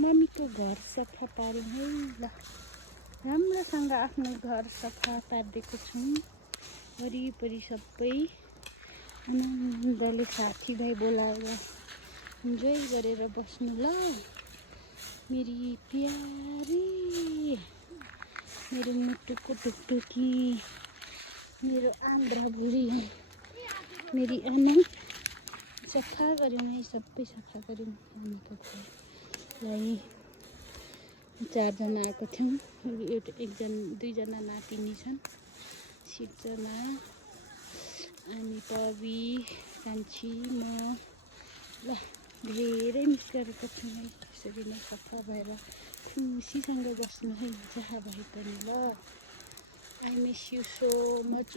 मामीको घर सफा पारौँ है ल। राम्रोसँग आफ्नो घर सफा पारिदिएको छौँ। वरिपरि सबै आनन्दले साथीभाइ बोलाएर इन्जोय गरेर बस्नु ल मेरी प्यारी, मेरो मुटुको टुकटुकी, मेरो आन्द्रा बुढी, मेरी आमा। सफा गऱ्यौँ है, सबै सफा गऱ्यौँ। आमाको घरलाई 4 जना आएको थियौँ। दुईजना नातिनी छन्, सिर्जना अनि पवि, कान्छी, म ल। धेरै मिस गरेको छौँ है। त्यसरी नै सफा भएर खुसीसँग बस्नु है जहाँ भए पनि ल। I miss you so much.